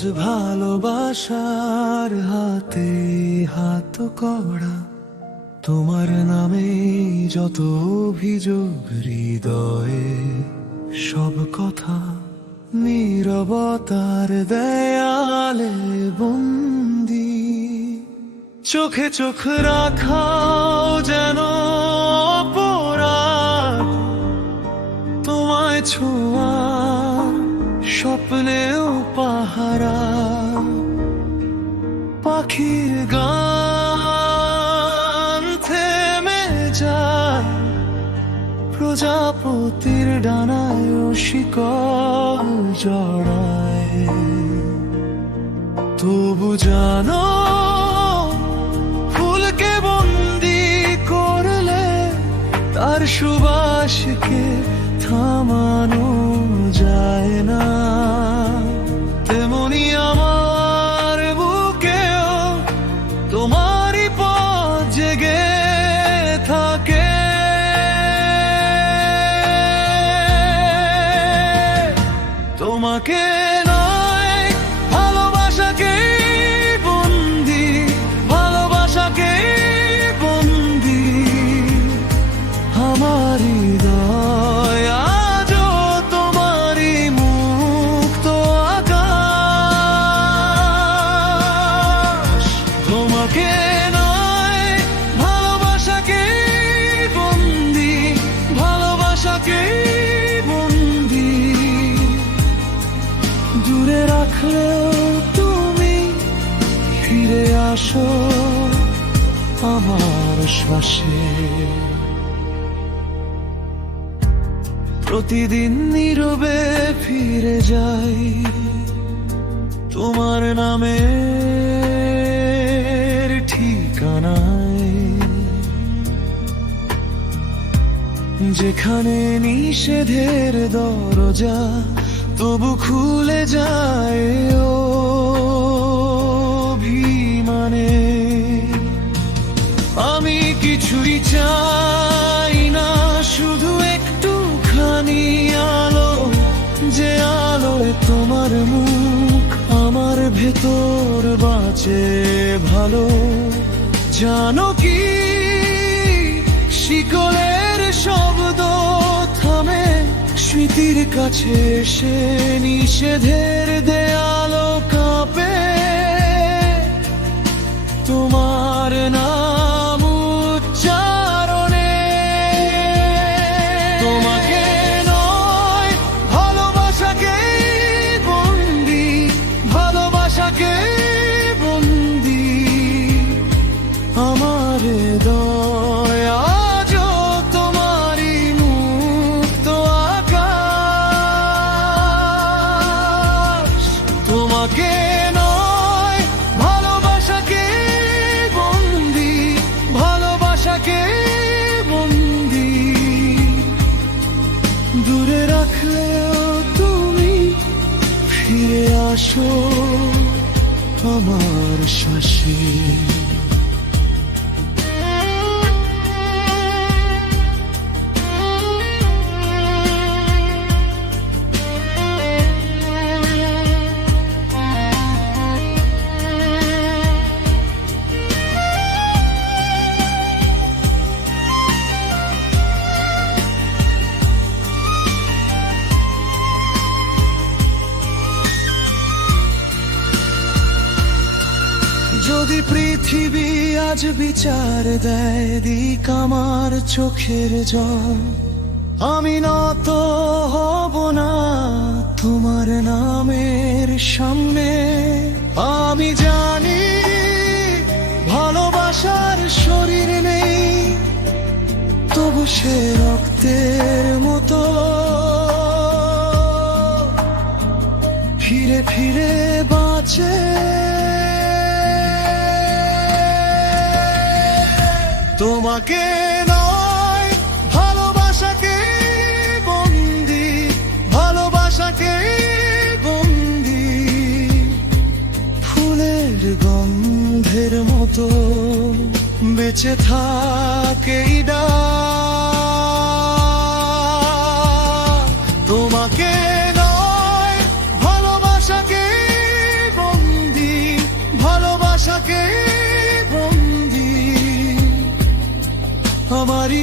আজ ভালোবাসার হাতে হাত করা, তোমার নামে যত অভিযোগ হৃদয়ে, সব কথা নীরবতার দেয়ালে বন্দি। চোখে চোখ রাখাও যেন অপরাধ, তোমায় ছোঁয়া স্বপ্নেও পাহারা। পাখির গান থেমে যায়, প্রজাপতির ডানায় শিকল জড়ায়। তবু জানো ফুলকে বন্দি করলে তার সুবাসকে থামানো যায় না। তেমনি আমার বুকেও তোমারই পথ জেগে থাকে। তোমাকে নয় ভালোবাসাকে বন্দি, ভালোবাসাকে বন্দি। আমার হৃদয় আজও তোমারই মুক্ত আকাশ। তোমাকে নয় ভালোবাসাকে বন্দি, ভালোবাসাকে বন্দি। দূরে রাখলেও তুমি ফিরে আসো আমার শ্বাসে। প্রতিদিন নীরবে ফিরে যাই তোমার নামের ঠিকানায়, যেখানে নিষেধের দরজা তবু খুলে যায় অভিমানে। আমি কিছুই চাই না, শুধু একটুখানি আলো, যে আলোয় তোমার মুখ আমার ভেতর বাঁচে ভালো। জানো কি শিকলের শব্দ থামে স্মৃতির কাছে এসে, নিষেধের দেয়ালো কাঁপে তোমার নাম উচ্চারণে। তোমাকে নয় ভালোবাসাকে বন্দি, ভালোবাসাকে বন্দি। আমার হৃদয় আজও তোমারই মুক্ত আকাশ। তোমাকে নয় ভালোবাসাকে বন্দি, ভালোবাসাকে বন্দি। দূরে রাখলেও তুমি ফিরে আসো আমার শ্বাসে। যদি পৃথিবী আজ বিচার দেয় দিক আমার চোখের জল, আমি নত হব না তোমার নামের সামনে। আমি জানি ভালোবাসার শরীর নেই, তবু সে রক্তের মতো ফিরে ফিরে বাঁচে। তোমাকে নয় ভালোবাসাকে বন্দি, ভালোবাসাকে বন্দি। ফুলের গন্ধের মতো বেঁচে থাকে তোমাকে নয় ভালোবাসাকে ভালোবাসাকে বন্দি আমারই